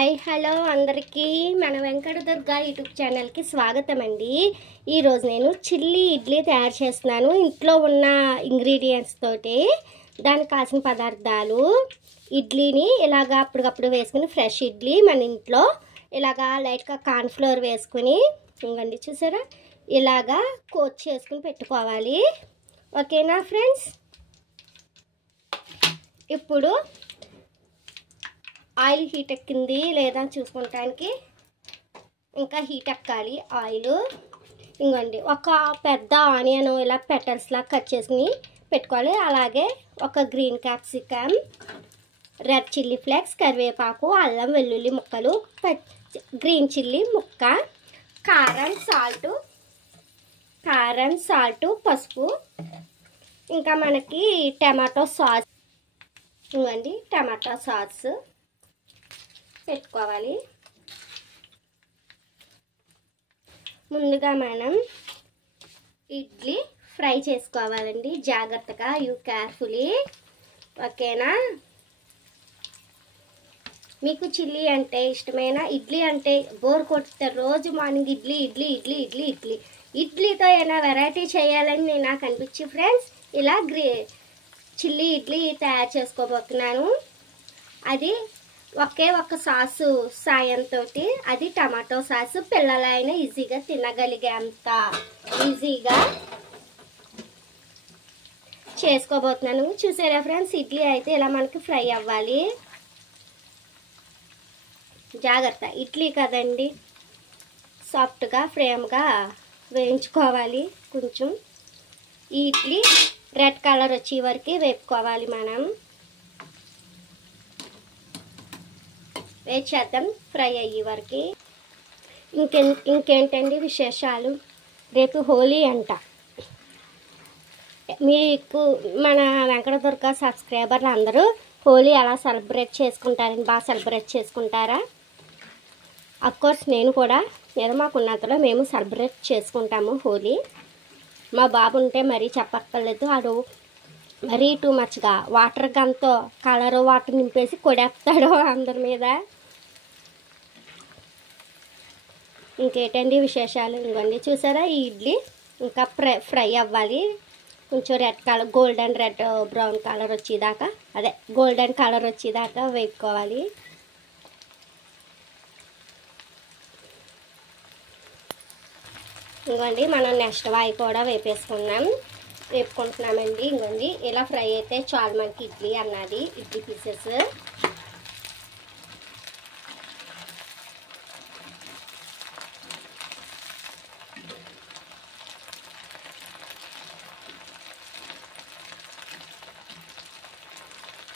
Hi hello అందరికీ మన Venkata Durga YouTube ఛానల్కి స్వాగతం అండి. ఈరోజు నేను చిల్లీ ఇడ్లీ తయారు చేస్తున్నాను. ఇంట్లో ఉన్న ఇంగ్రీడియంట్స్ తోటి దానికి కావాల్సిన పదార్థాలు ఇడ్లీని ఇలాగా అప్పటికప్పుడు వేసుకుని ఫ్రెష్ ఇడ్లీ మన ఇంట్లో ఇలాగా లైట్గా కార్న్ఫ్లోర్ వేసుకుని ఇంకండి చూసారా ఇలాగా కోట్ చేసుకుని పెట్టుకోవాలి. ఓకేనా ఫ్రెండ్స్? ఇప్పుడు ఆయిల్ హీట్ ఎక్కింది లేదా చూసుకుంటానికి ఇంకా హీట్ ఎక్కాలి ఆయిల్. ఇంకోండి ఒక పెద్ద ఆనియన్ ఇలా పెటల్స్లా కట్ చేసుకుని పెట్టుకోవాలి. అలాగే ఒక green capsicum, red chilli flakes, కరివేపాకు, అల్లం వెల్లుల్లి ముక్కలు, గ్రీన్ చిల్లీ ముక్క, కారం సాల్ట్, పసుపు, ఇంకా మనకి టమాటో సాస్ ఇవ్వండి. టమాటో సాస్ పెట్టుకోవాలి. ముందుగా మనం ఇడ్లీ ఫ్రై చేసుకోవాలండి జాగ్రత్తగా, యూ కేర్ఫుల్లీ. ఓకేనా? మీకు చిల్లీ అంటే ఇష్టమైన ఇడ్లీ అంటే బోర్ కొట్టే రోజు మార్నింగ్ ఇడ్లీతో ఏమైనా వెరైటీ చేయాలని నాకు అనిపించి ఫ్రెండ్స్ ఇలా చిల్లీ ఇడ్లీ తయారు చేసుకోబోతున్నాను. అది ఒకే ఒక సాసు సాయంతో, అది టమాటో సాసు. పిల్లలైనా ఈజీగా తినగలిగేంత ఈజీగా చేసుకోబోతున్నాను. చూసారా ఫ్రెండ్స్? ఇడ్లీ అయితే ఇలా మనకి ఫ్రై అవ్వాలి. జాగ్రత్త, ఇడ్లీ కదండి, సాఫ్ట్గా ఫ్రేమ్గా వేయించుకోవాలి. కొంచెం ఈ ఇడ్లీ రెడ్ కలర్ వచ్చే వరకు వేపుకోవాలి. మనం వెయిట్ చేద్దాం ఫ్రై అయ్యే వరకు. ఇంకేంటండి విశేషాలు? రేపు హోలీ అంట. మీకు మన వెంకట దుర్గా సబ్స్క్రైబర్లు అందరూ హోలీ ఎలా సెలబ్రేట్ చేసుకుంటారని బాగా సెలబ్రేట్ చేసుకుంటారా? అఫ్కోర్స్ నేను కూడా ఏదో మాకున్నంతలో మేము సెలబ్రేట్ చేసుకుంటాము హోలీ. మా బాబు ఉంటే మరీ చెప్పక్కర్లేదు, ఆడు మరీ టూ మచ్గా వాటర్ గన్తో కలర్ వాటర్ నింపేసి కొడేస్తాడు అందరి మీద. ఇంకేంటండి విశేషాలు? ఇంకోండి చూసారా ఈ ఇడ్లీ ఇంకా ఫ్రై అవ్వాలి. కొంచెం red colour, golden red brown colour వచ్చేదాకా, అదే గోల్డెన్ కలర్ వచ్చేదాకా వేపుకోవాలి. ఇంకోండి మనం నెక్స్ట్ వాయి కూడా వేపుకుంటున్నామండి. ఇంకోండి ఇలా ఫ్రై అయితే చాలు మనకి ఇడ్లీ అన్నది, ఇడ్లీ పీసెస్.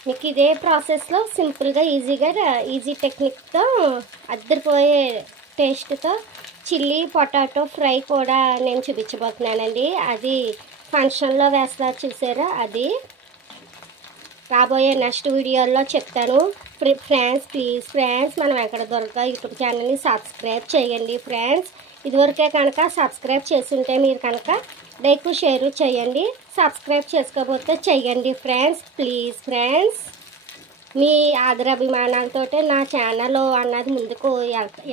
మీకు ఇదే ప్రాసెస్లో సింపుల్గా ఈజీ టెక్నిక్తో అద్దరిపోయే టేస్ట్తో చిల్లీ పొటాటో ఫ్రై కూడా నేను చూపించబోతున్నానండి. అది ఫంక్షన్లో వేస్తారు చూసారా, అది రాబోయే నెక్స్ట్ వీడియోలో చెప్తాను. ఫ్రెండ్స్ ప్లీజ్ ఫ్రెండ్స్ మన వెంకట దుర్గా యూట్యూబ్ ఛానల్ని సబ్స్క్రైబ్ చేయండి ఫ్రెండ్స్. ఇదివరకే కనుక సబ్స్క్రైబ్ చేస్తుంటే మీరు కనుక లైక్ షేర్ చేయండి. సబ్స్క్రైబ్ చేసుకోకపోతే చెయ్యండి ఫ్రెండ్స్. ప్లీజ్ ఫ్రెండ్స్, మీ ఆదరాభిమానాలతో నా ఛానల్ అన్నది ముందుకు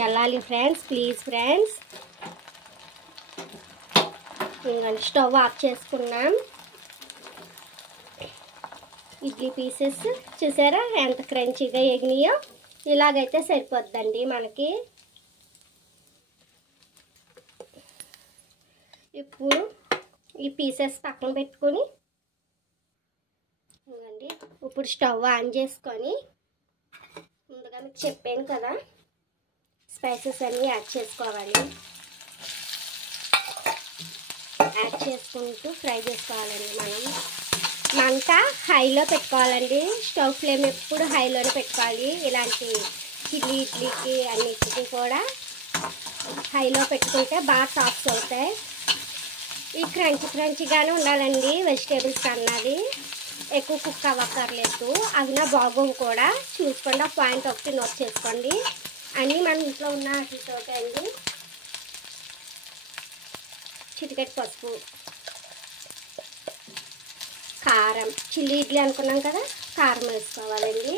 వెళ్ళాలి ఫ్రెండ్స్. Please friends. ఇంకొంచెం స్టవ్ ఆఫ్ చేసుకున్నాం. ఇడ్లీ పీసెస్ చూసారా ఎంత క్రంచీగా ఎగినాయో? ఇలాగైతే సరిపోద్దండి మనకి. ఇప్పుడు ఈ పీసెస్ పక్కన పెట్టుకొని ఇప్పుడు స్టవ్ ఆన్ చేసుకొని ముందుగా మీకు చెప్పాను కదా స్పైసెస్ అన్నీ యాడ్ చేసుకోవాలి. యాడ్ చేసుకుంటూ ఫ్రై చేసుకోవాలండి. మనం మంట హైలో పెట్టుకోవాలండి. స్టవ్ ఫ్లేమ్ ఎప్పుడు హైలోనే పెట్టుకోవాలి. ఇలాంటి చిల్లీ ఇడ్లీకి అన్నిటికీ కూడా హైలో పెట్టుకుంటే బాగా సాఫ్ట్ అవుతాయి. ఈ క్రంచీగానే ఉండాలండి వెజిటేబుల్స్ అన్నది, ఎక్కువ కుక్ అవ్వక్కర్లేదు. అవి నా బాగోవు కూడా చూసుకోండి. ఆ పాయింట్ ఒకటి నోట్ చేసుకోండి. అన్నీ మన ఇంట్లో ఉన్న వాటితో అండి. చిటికెట్ పసుపు, కారం, చిల్లీ ఇడ్లీ అనుకున్నాం కదా, కారం వేసుకోవాలండి.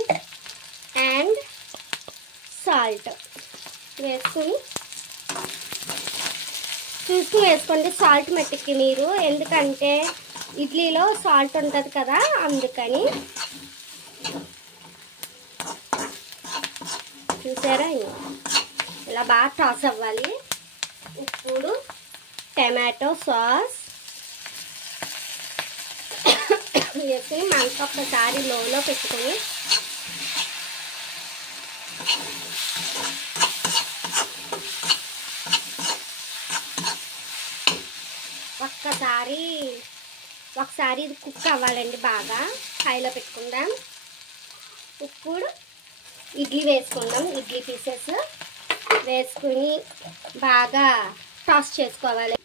అండ్ సాల్ట్ వేసుకుని చూసుకుని వేసుకోండి. సాల్ట్ మట్టికి మీరు, ఎందుకంటే ఇడ్లీలో సాల్ట్ ఉంటుంది కదా, అందుకని. చూసారా, ఇలా బాగా టాస్ అవ్వాలి. ఇప్పుడు టమాటో సాస్ వేసుకుని మనకు ఒక్కసారి లోలో పెట్టుకొని ఒకసారి ఇది కుక్ అవ్వాలండి. బాగా హైలో పెట్టుకుందాం. ఇప్పుడు ఇడ్లీ వేసుకుందాం. ఇడ్లీ పీసెస్ వేసుకుని బాగా టాస్ చేసుకోవాలి.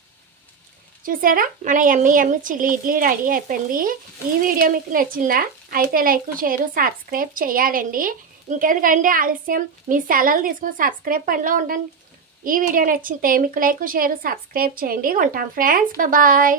చూసారా, మన యమ్మీ చిల్లీ ఇడ్లీ రెడీ అయిపోయింది. ఈ వీడియో మీకు నచ్చిందా? అయితే లైక్, షేర్, సబ్స్క్రైబ్ చేయాలండి. ఇంకెందుకంటే ఆలస్యం, మీ సెలవులు తీసుకుని సబ్స్క్రైబ్ పనిలో ఉండండి. ఈ వీడియో నచ్చితే మీకు లైక్, షేర్, సబ్స్క్రైబ్ చేయండి. ఉంటాం ఫ్రెండ్స్, బాయ్.